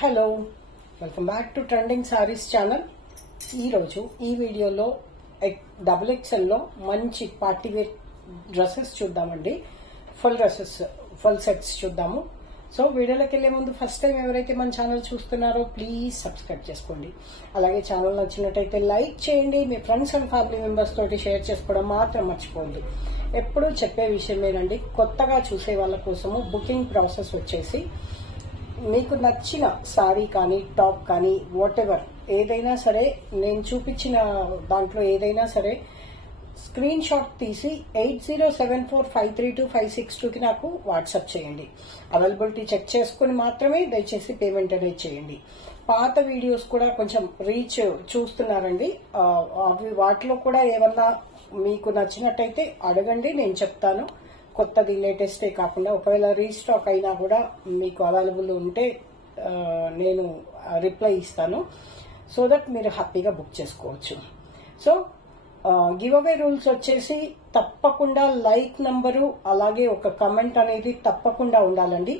Hello, welcome back to trending saris channel. ఈరోజు ఈ వీడియోలో XXL లో మంచి పార్టీ వేర్ డ్రెస్సెస్ చూద్దామండి. ఫుల్ సెట్స్ చూద్దాము. సో వీడియోలోకి వెళ్లే ముందు ఫస్ట్ టైం ఎవరైతే మన ఛానల్ చూస్తున్నారో ప్లీజ్ సబ్స్క్రైబ్ చేసుకోండి. అలాగే ఛానల్ నచ్చినట్టయితే లైక్ చేయండి. మీ ఫ్రెండ్స్ అండ్ ఫ్యామిలీ మెంబర్స్ తోటి షేర్ చేసుకోవడం మాత్రం మర్చిపోవద్దు. ఎప్పుడూ చెప్పే విషయమేనండి, కొత్తగా చూసే వాళ్ళ కోసము బుకింగ్ ప్రాసెస్ వచ్చేసి మీకు నచ్చిన సారీ కానీ టాప్ కానీ వాట్ ఎవర్ ఏదైనా సరే, నేను చూపించిన దాంట్లో ఏదైనా సరే స్క్రీన్ షాట్ తీసి 8074532562కి నాకు వాట్సాప్ చేయండి. అవైలబిలిటీ చెక్ చేసుకుని మాత్రమే దయచేసి పేమెంట్ అనేది చేయండి. పాత వీడియోస్ కూడా కొంచెం రీచ్ చూస్తున్నారండి. వాటిలో కూడా ఏమన్నా మీకు నచ్చినట్టయితే అడగండి, నేను చెప్తాను. కొత్తది లేటెస్టే కాకుండా ఒకవేళ రీస్టాక్ అయినా కూడా మీకు అవైలబుల్ ఉంటే నేను రిప్లై ఇస్తాను, సో దట్ మీరు హ్యాపీగా బుక్ చేసుకోవచ్చు. సో గివ్ అవే రూల్స్ వచ్చేసి తప్పకుండా లైక్ నంబరు అలాగే ఒక కమెంట్ అనేది తప్పకుండా ఉండాలండి.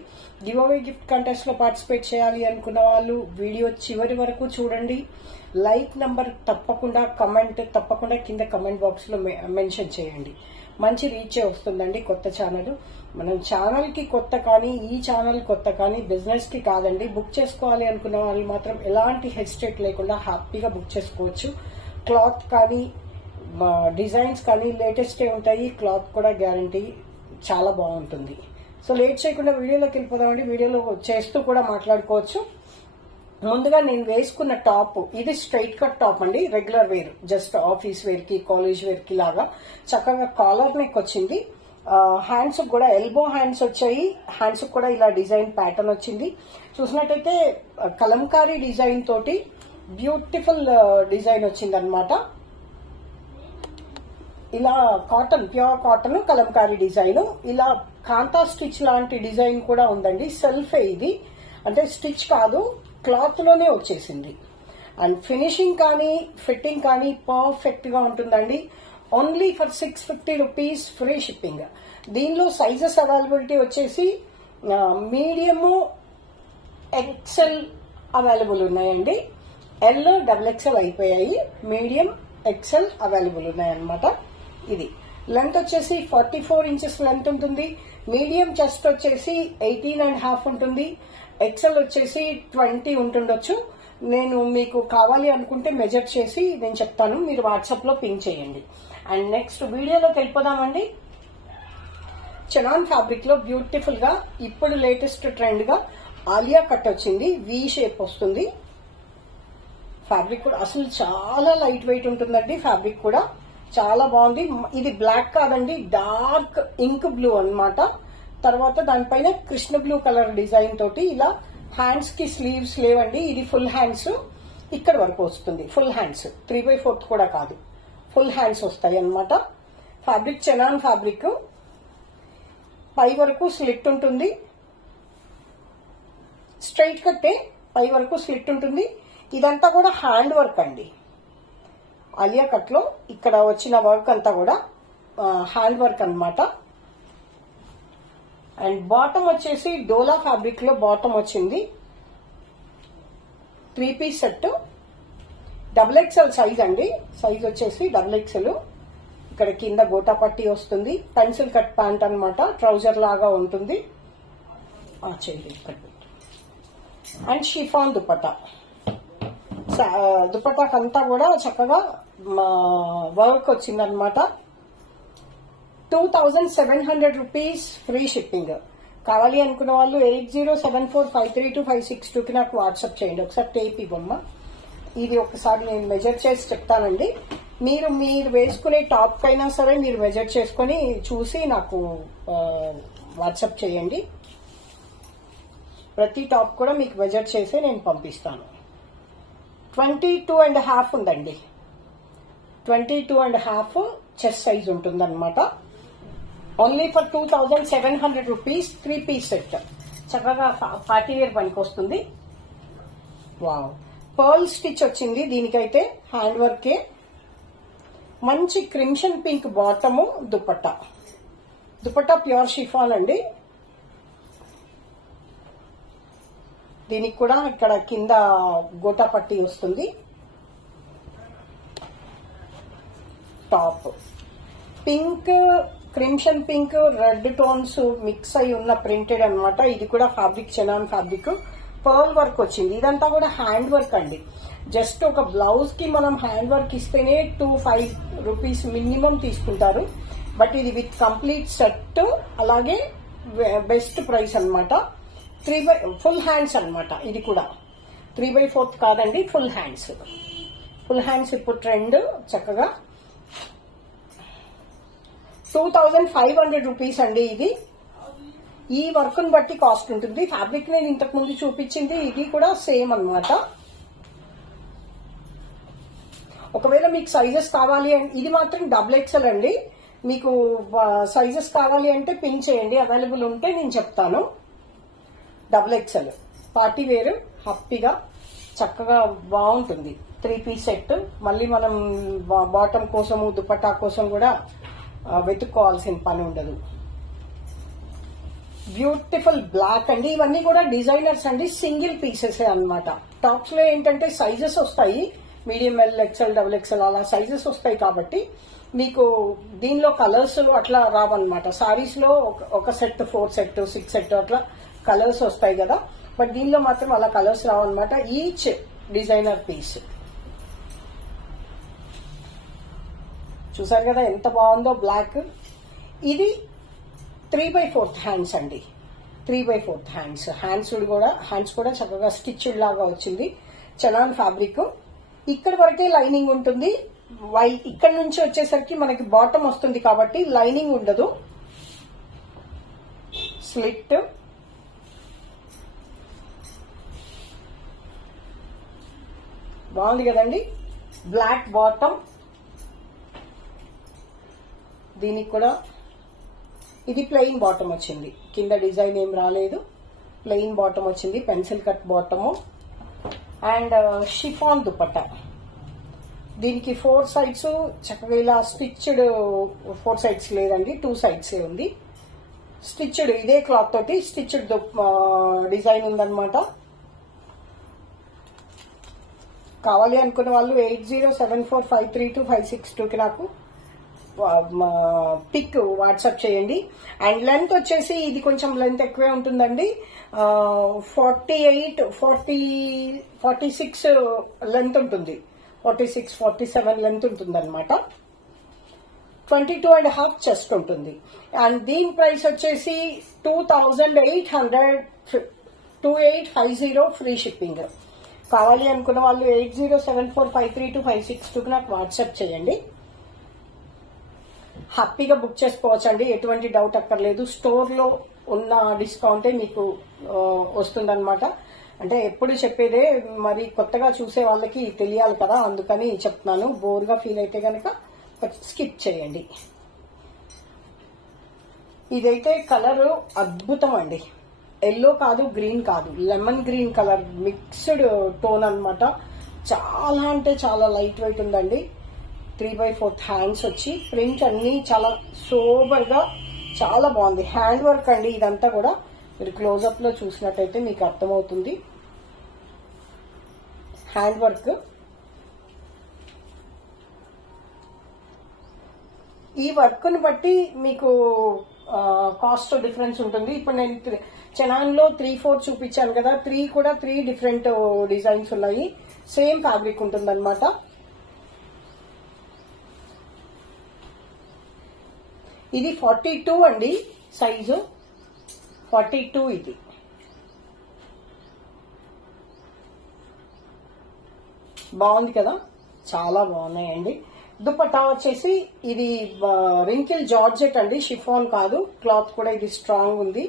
గివ్ అవే గిఫ్ట్ కంటెస్ట్ లో పార్టిసిపేట్ చేయాలి అనుకున్న వాళ్ళు వీడియో చివరి వరకు చూడండి. లైక్ నంబర్ తప్పకుండా, కమెంట్ తప్పకుండా కింద కమెంట్ బాక్స్ లో మెన్షన్ చేయండి. మంచి రీచే వస్తుందండి. కొత్త ఛానల్, మనం ఛానల్ కి కొత్త కానీ ఈ ఛానల్ కొత్త కానీ బిజినెస్ కి కాదండి. బుక్ చేసుకోవాలి అనుకున్న వాళ్ళు మాత్రం ఎలాంటి హెసిటేట్ లేకుండా హ్యాపీగా బుక్ చేసుకోవచ్చు. క్లాత్ కానీ డిజైన్స్ కానీ లేటెస్టే ఉంటాయి. క్లాత్ కూడా గ్యారంటీ చాలా బాగుంటుంది. సో లేట్ చేయకుండా వీడియోలోకి వెళ్ళిపోదామండి. వీడియోలో చేస్తూ కూడా మాట్లాడుకోవచ్చు. ముందుగా నేను వేసుకున్న టాప్, ఇది స్ట్రైట్ కట్ టాప్ అండి. Regular wear, just office wear కి కాలేజ్ వేర్ కి లాగా చక్కగా కాలర్ నెక్ వచ్చింది. హ్యాండ్స్ కూడా ఎల్బో హ్యాండ్స్ వచ్చాయి. హ్యాండ్స్ కూడా ఇలా డిజైన్ ప్యాటర్న్ వచ్చింది. చూసినట్టయితే కలంకారీ డిజైన్ తోటి బ్యూటిఫుల్ డిజైన్ వచ్చింది అనమాట. ఇలా cotton, pure cotton Kalamkari design, ఇలా కాంతా స్టిచ్ లాంటి డిజైన్ కూడా ఉందండి. సెల్ఫే ఇది, అంటే స్టిచ్ కాదు, క్లాత్ లోనే వచ్చేసింది. అండ్ ఫినిషింగ్ కానీ ఫిట్టింగ్ కానీ పర్ఫెక్ట్ గా ఉంటుందండి. Only for 650 rupees free shipping. దీనిలో సైజెస్ అవైలబిలిటీ వచ్చేసి మీడియము ఎక్సెల్ అవైలబుల్ ఉన్నాయండి. ఎల్ XXL అయిపోయాయి, మీడియం ఎక్సెల్ అవైలబుల్ ఉన్నాయన్నమాట. ఇది లెంత్ వచ్చేసి 44 ఇంచెస్ లెంత్ ఉంటుంది. మీడియం చెస్ట్ వచ్చేసి 18.5 ఉంటుంది. ఎక్సెల్ వచ్చేసి 20 ఉంటుండొచ్చు. నేను మీకు కావాలి అనుకుంటే మెజర్ చేసి నేను చెప్తాను, మీరు వాట్సాప్ లో పింక్ చేయండి. అండ్ నెక్స్ట్ వీడియోలోకి వెళ్ళిపోదామండి. చనాన్ ఫ్యాబ్రిక్ లో బ్యూటిఫుల్ గా ఇప్పుడు లేటెస్ట్ ట్రెండ్ గా ఆలియా కట్ వచ్చింది. వి షేప్ వస్తుంది. ఫ్యాబ్రిక్ కూడా అసలు చాలా లైట్ వెయిట్ ఉంటుందండి. ఫ్యాబ్రిక్ కూడా చాలా బాగుంది. ఇది బ్లాక్ కాదండి, డార్క్ ఇంక్ బ్లూ అన్నమాట. తర్వాత దానిపైన కృష్ణ బ్లూ కలర్ డిజైన్ తోటి ఇలా హ్యాండ్స్ కి స్లీవ్స్ లేవండి. ఇది ఫుల్ హ్యాండ్స్ ఇక్కడ వరకు వస్తుంది. ఫుల్ హ్యాండ్స్ 3/4 కూడా కాదు, ఫుల్ హ్యాండ్స్ వస్తాయి అన్నమాట. ఫ్యాబ్రిక్ చనాన్ ఫ్యాబ్రిక్, పై వరకు స్లిట్ ఉంటుంది. స్ట్రైట్ కట్టే, పై వరకు స్లిట్ ఉంటుంది. ఇదంతా కూడా హ్యాండ్ వర్క్ అండి. ఆలియా కట్ లో ఇక్కడ వచ్చిన వర్క్ అంతా కూడా హ్యాండ్ వర్క్ అన్నమాట. అండ్ బాటమ్ వచ్చేసి డోలా ఫ్యాబ్రిక్ లో బాటమ్ వచ్చింది. 3 పీస్ సెట్, XXL సైజ్ అండి. సైజ్ వచ్చేసి XXL. ఇక్కడ కింద గోటా పట్టి వస్తుంది. పెన్సిల్ కట్ ప్యాంట్ అన్నమాట. ట్రౌజర్ లాగా ఉంటుంది. And chiffon dupatta. దుపట్టాకంతా కూడా చక్కగా వర్క్ వచ్చిందనమాట. 2700 రూపీస్ ఫ్రీ షిప్పింగ్. కావాలి అనుకున్న వాళ్ళు 8074532562కి నాకు వాట్సాప్ చేయండి. ఒకసారి టేప్ ఇవ్వమ్మా. ఇది ఒకసారి నేను మెజర్ చేసి చెప్తానండి. మీరు వేసుకునే టాప్ కైనా సరే మీరు మెజర్ చేసుకుని చూసి నాకు వాట్సాప్ చేయండి. ప్రతి టాప్ కూడా మీకు మెజర్ చేసి నేను పంపిస్తాను. 22.5 ఉందండి. 22.5 చెస్ట్ సైజ్ ఉంటుందన్నమాట. Only for 2700 rupees 3 piece set. చక్కగా పార్టీ వేర్ పనికి వస్తుంది. వావ్, పర్ల్ స్టిచ్ వచ్చింది దీనికైతే. హ్యాండ్ వర్కే. మంచి crimson pink bottom. Dupatta pure chiffon అండి. దీనికి కూడా ఇక్కడ కింద గోటా పట్టి వస్తుంది. Top pink, crimson pink, red tones mix అయి ఉన్న ప్రింటెడ్ అన్నమాట. ఇది కూడా ఫ్యాబ్రిక్ చెనాన్ ఫ్యాబ్రిక్, పర్ల్ వర్క్ వచ్చింది. ఇదంతా కూడా హ్యాండ్ వర్క్ అండి. జస్ట్ ఒక బ్లౌజ్ కి మనం హ్యాండ్ వర్క్ ఇస్తేనే 2-5 రూపీస్ మినిమం తీసుకుంటారు. బట్ ఇది విత్ కంప్లీట్ సెట్, అలాగే బెస్ట్ ప్రైస్ అన్నమాట. ఫుల్ హ్యాండ్స్ అన్నమాట. ఇది కూడా 3/4 కాదండి, ఫుల్ హ్యాండ్స్. ఫుల్ హ్యాండ్స్ ఇప్పుడు ట్రెండ్. చక్కగా 2500 రూపీస్ అండి. ఇది ఈ వర్క్ ను బట్టి కాస్ట్ ఉంటుంది. ఫ్యాబ్రిక్ నేను ఇంతకు ముందు చూపించింది ఇది కూడా సేమ్ అన్నమాట. ఒకవేళ మీకు సైజెస్ కావాలి అంటే ఇది మాత్రం XXL అండి. మీకు సైజెస్ కావాలి అంటే పిన్ చేయండి, అవైలబుల్ ఉంటే నేను చెప్తాను. XXL పార్టీ వేర్ హ్యాపీగా చక్కగా బాగుంటుంది. 3 పీస్ సెట్. మళ్ళీ మనం బాటమ్ కోసము దుపట్టా కోసం కూడా వెతుక్కోవాల్సిన పని ఉండదు. బ్యూటిఫుల్ బ్లాక్ అండి. ఇవన్నీ కూడా డిజైనర్స్ అండి, సింగిల్ పీసెస్ అన్నమాట. టాప్స్ లో ఏంటంటే సైజెస్ వస్తాయి, మీడియం L, XL, XXL అలా సైజెస్ వస్తాయి. కాబట్టి మీకు దీనిలో కలర్స్ అట్లా రావన్నమాట. సారీస్ లో ఒక సెట్ 4 సెట్ 6 సెట్ అట్లా కలర్స్ వస్తాయి కదా. బట్ దీనిలో మాత్రం అలా కలర్స్ రావన్నమాట. ఈచ్ డిజైనర్ పీస్ చూసారు కదా ఎంత బాగుందో బ్లాక్. ఇది 3/4 హ్యాండ్స్ అండి. 3/4 హ్యాండ్స్. హ్యాండ్స్ కూడా చక్కగా స్టిచ్డ్ లాగా వచ్చింది. చనాన్ ఫ్యాబ్రిక్. ఇక్కడ వరకే లైనింగ్ ఉంటుంది. ఇక్కడ నుంచి వచ్చేసరికి మనకి బాటమ్ వస్తుంది కాబట్టి లైనింగ్ ఉండదు. స్లిట్. బాగుంది కదండి. Black bottom. దీనికి కూడా ఇది ప్లెయిన్ బాటమ్ వచ్చింది. కింద డిజైన్ ఏం రాలేదు. ప్లెయిన్ బాటమ్ వచ్చింది. Pencil cut bottom and chiffon dupatta. దీనికి 4 సైడ్స్ చక్కగా ఇలా స్టిచ్డ్. 4 సైడ్స్ లేదండి, 2 సైడ్స్ ఉంది. స్టిచ్డ్ ఇదే క్లాత్ తోటి స్టిచ్డ్ డిజైన్ ఉందన్నమాట. కావాలి అనుకున్న వాళ్ళు 8074532562కి నాకు పిక్ వాట్సాప్ చేయండి. అండ్ లెంత్ వచ్చేసి ఇది కొంచెం లెంత్ ఎక్కువే ఉంటుందండి. 46 లెంత్ ఉంటుంది. 46-47 లెంత్ ఉంటుంది అనమాట. 22.5 చెస్ట్ ఉంటుంది. అండ్ దీని ప్రైస్ వచ్చేసి 2850 ఫ్రీ షిప్పింగ్. కావాలి అనుకున్న వాళ్ళు 8074532562కి నాకు వాట్సాప్ చేయండి. హ్యాపీగా బుక్ చేసుకోవచ్చండి. ఎటువంటి డౌట్ అక్కర్లేదు. స్టోర్ లో ఉన్న డిస్కౌంటే మీకు వస్తుందన్నమాట. అంటే ఎప్పుడు చెప్పేదే, మరి కొత్తగా చూసే వాళ్ళకి తెలియాలి కదా, అందుకని చెప్తున్నాను. బోర్గా ఫీల్ అయితే కనుక స్కిప్ చేయండి. ఇదైతే కలర్ అద్భుతం అండి. ఎల్లో కాదు, గ్రీన్ కాదు, lemon green colour mixed tone అన్నమాట. చాలా అంటే చాలా లైట్ వెయిట్ ఉందండి. 3/4 హ్యాండ్స్ వచ్చి ప్రింట్ అన్ని చాలా సోబర్ గా చాలా బాగుంది. హ్యాండ్ వర్క్ అండి ఇదంతా కూడా. మీరు క్లోజ్అప్ లో చూసినట్టయితే మీకు అర్థమవుతుంది. Hand work. ఈ వర్క్ ని బట్టి మీకు కాస్ట్ డిఫరెన్స్ ఉంటుంది. ఇప్పుడు నేను చెనాన్ లో 3-4 చూపించాను కదా, 3 కూడా 3 డిఫరెంట్ డిజైన్స్ ఉన్నాయి. సేమ్ ఫ్యాబ్రిక్ ఉంటుంది అనమాట. ఇది 42 అండి సైజు. 42 ఇది. బాగుంది కదా, చాలా బాగున్నాయండి. దుపట్టా వచ్చేసి ఇది రింకిల్ జార్జెట్ అండి, షిఫాన్ కాదు. క్లాత్ కూడా ఇది స్ట్రాంగ్ ఉంది.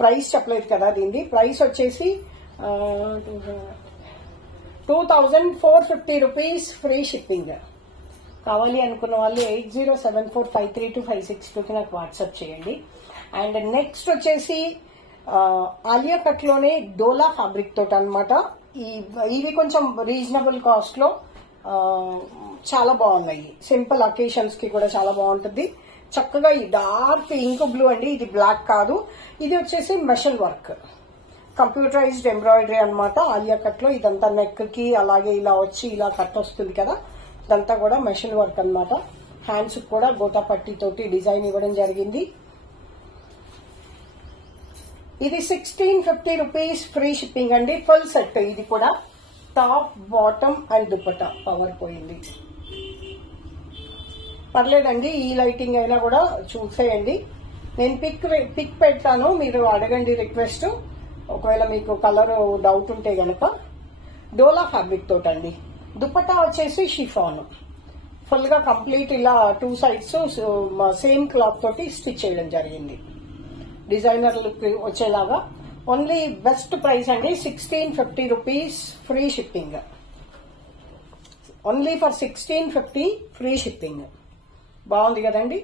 ప్రైస్ చెప్పలేదు కదా దీనిది. ప్రైస్ వచ్చేసి 2450 రూపీస్ ఫ్రీ షిప్పింగ్. కావాలి అనుకున్న వాళ్ళు 8074532562కి నాకు వాట్సాప్ చేయండి. అండ్ నెక్స్ట్ వచ్చేసి ఆలియా కట్ లోనే డోలా ఫ్యాబ్రిక్ తోటి అనమాట. ఇవి కొంచెం రీజనబుల్ కాస్ట్ లో చాలా బాగున్నాయి. సింపుల్ అకేషన్స్ కి కూడా చాలా బాగుంటుంది. చక్కగా ఈ డార్క్ ఇంక్ బ్లూ అండి, ఇది బ్లాక్ కాదు. ఇది వచ్చేసి మెషిన్ వర్క్, కంప్యూటరైజ్డ్ ఎంబ్రాయిడరీ అన్నమాట. ఆలియా కట్ లో ఇదంతా నెక్ కి అలాగే ఇలా వచ్చి ఇలా కట్ వస్తుంది కదా, ఇదంతా కూడా మెషిన్ వర్క్ అన్నమాట. హ్యాండ్స్ కూడా గోటా పట్టి తోటి డిజైన్ ఇవ్వడం జరిగింది. ఇది 1650 రూపీస్, ఫ్రీ షిప్పింగ్ అండి. ఫుల్ సెట్ ఇది కూడా, top bottom and dupatta. Power పోయింది, పర్లేదండి, ఈ లైటింగ్ అయినా కూడా చూసేయండి. నేను పిక్ పెడతాను, మీరు అడగండి రిక్వెస్ట్. ఒకవేళ మీకు కలర్ డౌట్ ఉంటే గనక. డోలా ఫ్యాబ్రిక్ తోటండి. దుపట్టా వచ్చేసి షిఫాన్, ఫుల్ గా కంప్లీట్ ఇలా 2 సైడ్స్ సేమ్ క్లాత్ తోటి స్టిచ్ చేయడం జరిగింది. డిజైనర్ లుక్ వచ్చేలాగా. ఓన్లీ బెస్ట్ ప్రైస్ అండి, 1650 rupees, free shipping. Only for 1650 free shipping. బాగుంది కదండి,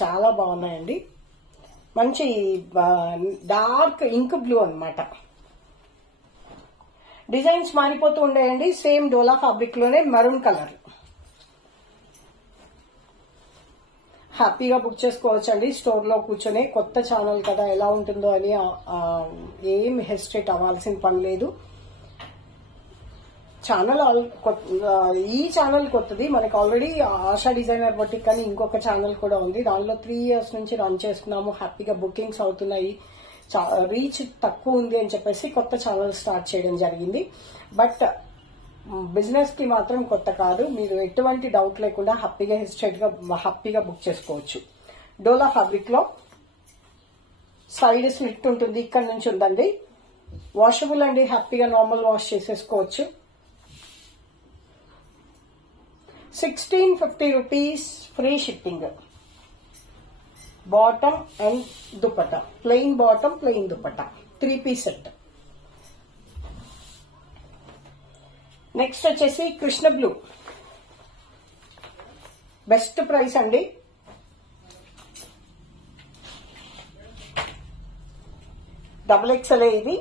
చాలా బాగున్నాయండి. మంచి డార్క్ ఇంక్ బ్లూ అన్నమాట. డిజైన్స్ మారిపోతూ ఉండేయండి. సేమ్ డోలా ఫ్యాబ్రిక్ లోనే మెరూన్ కలర్. హ్యాపీగా బుక్ చేసుకోవచ్చండి స్టోర్ లో కూర్చొని. కొత్త ఛానల్ కదా, ఎలా ఉంటుందో అని ఏం హెసిటేట్ అవ్వాల్సిన పని లేదు. ఛానల్ ఈ ఛానల్ కొత్తది, మనకి ఆల్రెడీ ఆశా డిజైనర్ బొటిక్ అని ఇంకొక ఛానల్ కూడా ఉంది. దానిలో 3 ఇయర్స్ నుంచి రన్ చేస్తున్నాము. హ్యాపీగా బుకింగ్స్ అవుతున్నాయి. రీచ్ తక్కువ ఉంది అని చెప్పేసి కొత్త ఛానల్ స్టార్ట్ చేయడం జరిగింది. బట్ బిజినెస్ కి మాత్రం కొత్త కాదు. మీరు ఎటువంటి డౌట్ లేకుండా హ్యాపీగా హెసిటేట్ గా హ్యాపీగా బుక్ చేసుకోవచ్చు. డోలా ఫ్యాబ్రిక్ లో సైడ్ స్లిట్ ఉంటుంది, ఇక్కడ నుంచి ఉందండి. వాషబుల్ అండి, హ్యాపీగా నార్మల్ వాష్ చేసేసుకోవచ్చు. 1650 rupees, free shipping. Bottom and dupatta, plain bottom plain dupatta, 3 piece set. Next వచ్చేసి కృష్ణ బ్లూ, బెస్ట్ ప్రైస్ అండి. డబుల్ ఎక్స్ఎల్ ఇది,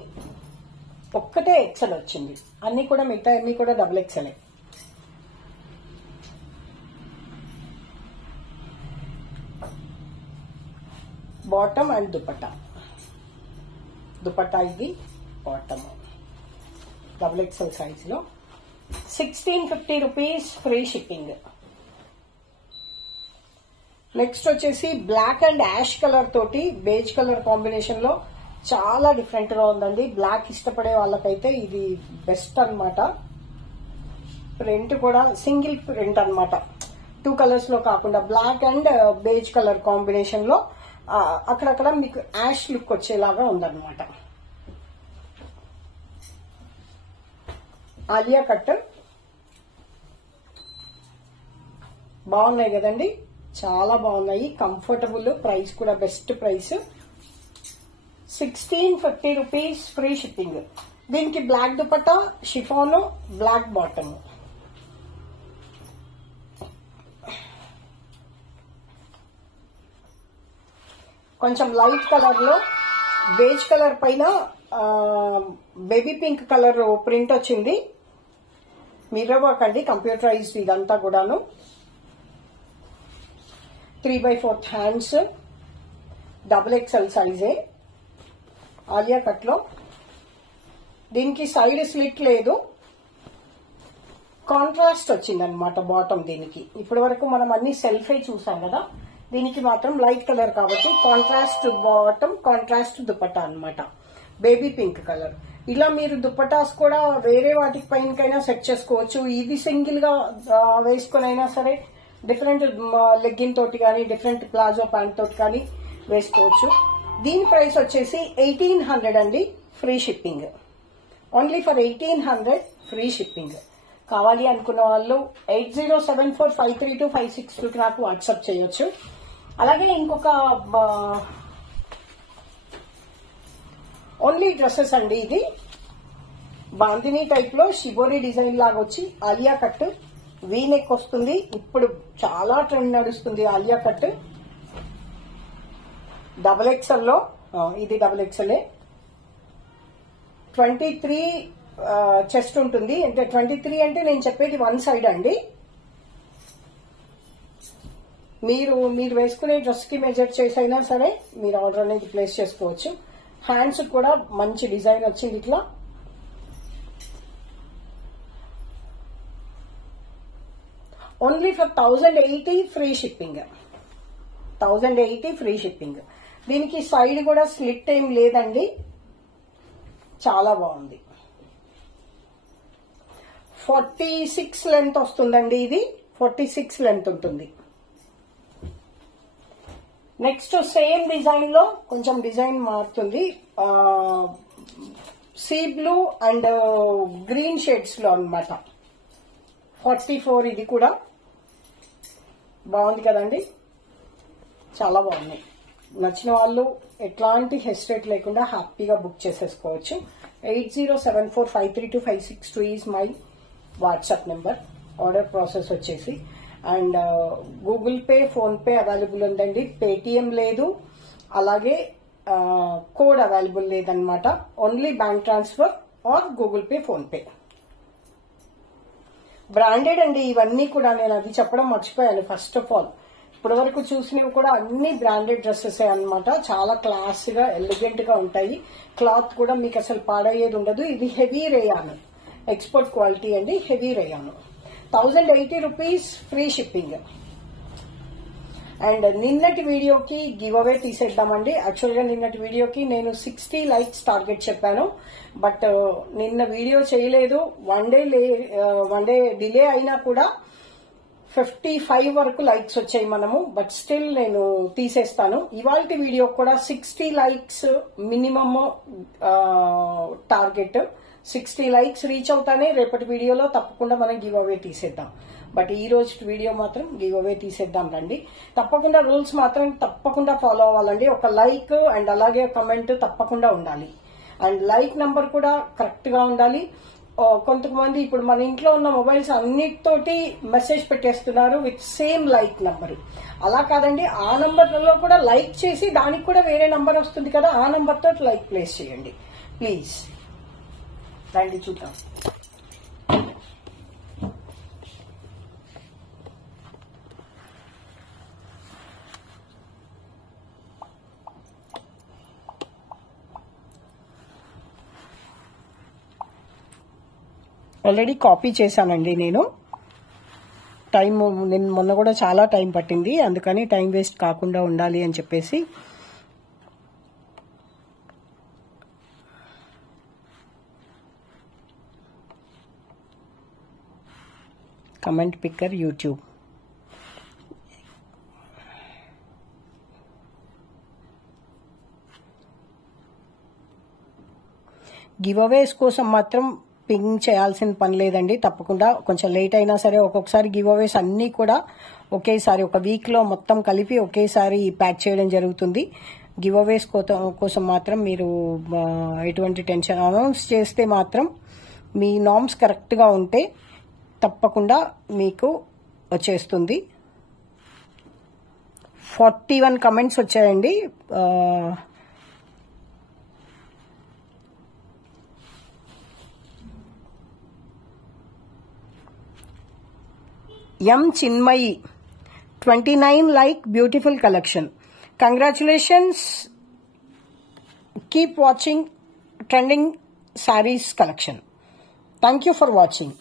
ఒక్కటే ఎక్స్ఎల్ వచ్చింది. అన్ని కూడా మిగతా అన్ని కూడా double XL. Bottom and dupatta, dupatta ఇది బాటమ్, డబుల్ ఎక్స్ఎల్ సైజ్ లో 1650 రూపీస్, ఫ్రీ షిప్పింగ్. నెక్స్ట్ వచ్చేసి బ్లాక్ అండ్ యాష్ కలర్ తోటి బేజ్ కలర్ కాంబినేషన్ లో చాలా డిఫరెంట్ గా ఉందండి. బ్లాక్ ఇష్టపడే వాళ్ళకైతే ఇది బెస్ట్ అన్నమాట. ప్రింట్ కూడా సింగిల్ ప్రింట్ అన్నమాట, 2 కలర్స్ లో కాకుండా black and beige colour combination లో అక్కడక్కడ మీకు యాష్ లుక్ వచ్చేలాగా ఉందన్నమాట. ఆలియా కట్ బాగున్నాయి కదండి, చాలా బాగున్నాయి, కంఫర్టబుల్. ప్రైస్ కూడా best price, 1650 rupees, free shipping. దీనికి black dupatta, chiffon, black bottom. కొంచెం లైట్ కలర్ లో బేజ్ కలర్ పైన బేబీ పింక్ కలర్ ప్రింట్ వచ్చింది. మిర్రర్ వర్క్ అండి, కంప్యూటరైజ్డ్ ఇదంతా కూడాను. 3/4 హ్యాండ్స్, డబుల్ ఎక్స్ఎల్ సైజే. ఆలియా కట్ లో దీనికి సైడ్ స్లిట్ లేదు, కాంట్రాస్ట్ వచ్చిందనమాట బాటమ్ దీనికి. ఇప్పటి వరకు మనం అన్ని సెల్ఫే చూసాం కదా, దీనికి మాత్రం లైట్ కలర్ కాబట్టి కాంట్రాస్ట్ బాటమ్, కాంట్రాస్ట్ దుపట్టా అన్నమాట. Baby pink colour. ఇలా మీరు దుపట్టాస్ కూడా వేరే వాటికి పైనకైనా సెట్ చేసుకోవచ్చు. ఇది సింగిల్ గా వేసుకుని అయినా సరే, డిఫరెంట్ లెగ్గిన్ తోటి కానీ డిఫరెంట్ ప్లాజో ప్యాంట్ తోటి కానీ వేసుకోవచ్చు. దీని ప్రైస్ వచ్చేసి 1800 అండి, free shipping. Only for 1800, free shipping. కావాలి అనుకున్న వాళ్ళు 8074532562 నాకు వాట్సాప్ చేయొచ్చు. అలాగే ఇంకొక ఓన్లీ డ్రెస్సెస్ అండి. ఇది బాందినీ టైప్ లో షిబోరి డిజైన్ లాగా వచ్చి ఆలియా కట్, వీ నెక్ వస్తుంది. ఇప్పుడు చాలా ట్రెండ్ నడుస్తుంది ఆలియా కట్. డబుల్ ఎక్స్ఎల్ లో, ఇది డబుల్ ఎక్స్ఎల్. 23 చెస్ట్ ఉంటుంది. అంటే 23 అంటే నేను చెప్పేది 1 సైడ్ అండి. మీరు వేసుకునే డ్రెస్ కి మెజర్ చేసైనా సరే మీరు ఆర్డర్ అనేది ప్లేస్ చేసుకోవచ్చు. హ్యాండ్స్ కూడా మంచి డిజైన్ వచ్చింది ఇట్లా. Only for 1080 free shipping. 1080 free shipping. దీనికి సైడ్ కూడా స్లిట్ ఏం లేదండి, చాలా బాగుంది. 46 లెంత్ వస్తుందండి, ఇది 46 లెంత్ ఉంటుంది. నెక్స్ట్ సేమ్ డిజైన్ లో కొంచెం డిజైన్ మారుతుంది. Sea blue and green shades లో అన్నమాట. 44 ఇది కూడా బాగుంది కదండి, చాలా బాగుంది. నచ్చిన వాళ్ళు ఎట్లాంటి హెసిటేట్ లేకుండా హ్యాపీగా బుక్ చేసేసుకోవచ్చు. 8074532562 is my WhatsApp number. Order process వచ్చేసి and Google Pay, PhonePe available ఉందండి. పేటిఎం లేదు, అలాగే కోడ్ అవైలబుల్ లేదనమాట. Only bank transfer or Google Pay, PhonePe. Branded అండి ఇవన్నీ కూడా, నేను అది చెప్పడం మర్చిపోయాను. ఫస్ట్ ఆఫ్ ఆల్ ఇప్పటి వరకు చూసినవి కూడా అన్ని బ్రాండెడ్ డ్రెస్సెస్ అన్నమాట. చాలా క్లాస్ గా ఎలిగెంట్ గా ఉంటాయి. క్లాత్ కూడా మీకు అసలు పాడయ్యేది ఉండదు. ఇది హెవీ రేయాన్, ఎక్స్పోర్ట్ క్వాలిటీ అండి, heavy rayon. 1080 rupees free shipping. And నిన్నటి వీడియోకి గివ్ అవే తీసేద్దామండి. యాక్చువల్ గా నిన్నటి వీడియోకి నేను 60 లైక్స్ టార్గెట్ చెప్పాను, బట్ నిన్న వీడియో చేయలేదు. వన్ డే డిలే అయినా కూడా 55 వరకు లైక్స్ వచ్చాయి మనము. బట్ స్టిల్ నేను తీసేస్తాను. ఇవాళ వీడియో కూడా 60 likes minimum target. 60 likes reach అవుతానే రేపటి వీడియోలో తప్పకుండా మనం గివ్ అవే తీసేద్దాం. బట్ ఈ రోజు వీడియో మాత్రం గివ్ అవే తీసేద్దాం రండి. తప్పకుండా రూల్స్ మాత్రం తప్పకుండా ఫాలో అవ్వాలండి. ఒక లైక్ అండ్ అలాగే కమెంట్ తప్పకుండా ఉండాలి. అండ్ లైక్ నంబర్ కూడా కరెక్ట్ గా ఉండాలి. కొంతమంది ఇప్పుడు మన ఇంట్లో ఉన్న మొబైల్స్ అన్నిటితోటి మెసేజ్ పెట్టేస్తున్నారు విత్ సేమ్ లైక్ నంబర్. అలా కాదండి, ఆ నంబర్లలో కూడా లైక్ చేసి దానికి కూడా వేరే నంబర్ వస్తుంది కదా, ఆ నంబర్ తోటి లైక్ ప్లేస్ చేయండి ప్లీజ్. రండి చూద్దాం. ఆల్రెడీ కాపీ చేశానండి నేను. మొన్న కూడా చాలా టైం పట్టింది, అందుకని టైం వేస్ట్ కాకుండా ఉండాలి అని చెప్పేసి కమెంట్ పిక్కర్ యూట్యూబ్. గివ్ అవేస్ కోసం మాత్రం పింగ్ చేయాల్సిన పని లేదండి. తప్పకుండా కొంచెం లేట్ అయినా సరే ఒక్కొక్కసారి గివ్ అవేస్ అన్ని కూడా ఒకేసారి ఒక వీక్ లో మొత్తం కలిపి ఒకేసారి ప్యాక్ చేయడం జరుగుతుంది. గివ్ అవేస్ కోసం మాత్రం మీరు ఎటువంటి టెన్షన్, అనౌన్స్ చేస్తే మాత్రం మీ నామ్స్ కరెక్ట్ గా ఉంటే తప్పకుండా మీకు వచ్చేస్తుంది. 41 కమెంట్స్ వచ్చాయండి. ఎం Chinmayi 29 like beautiful collection. Congratulations. Keep watching trending sarees collection. Thank you for watching.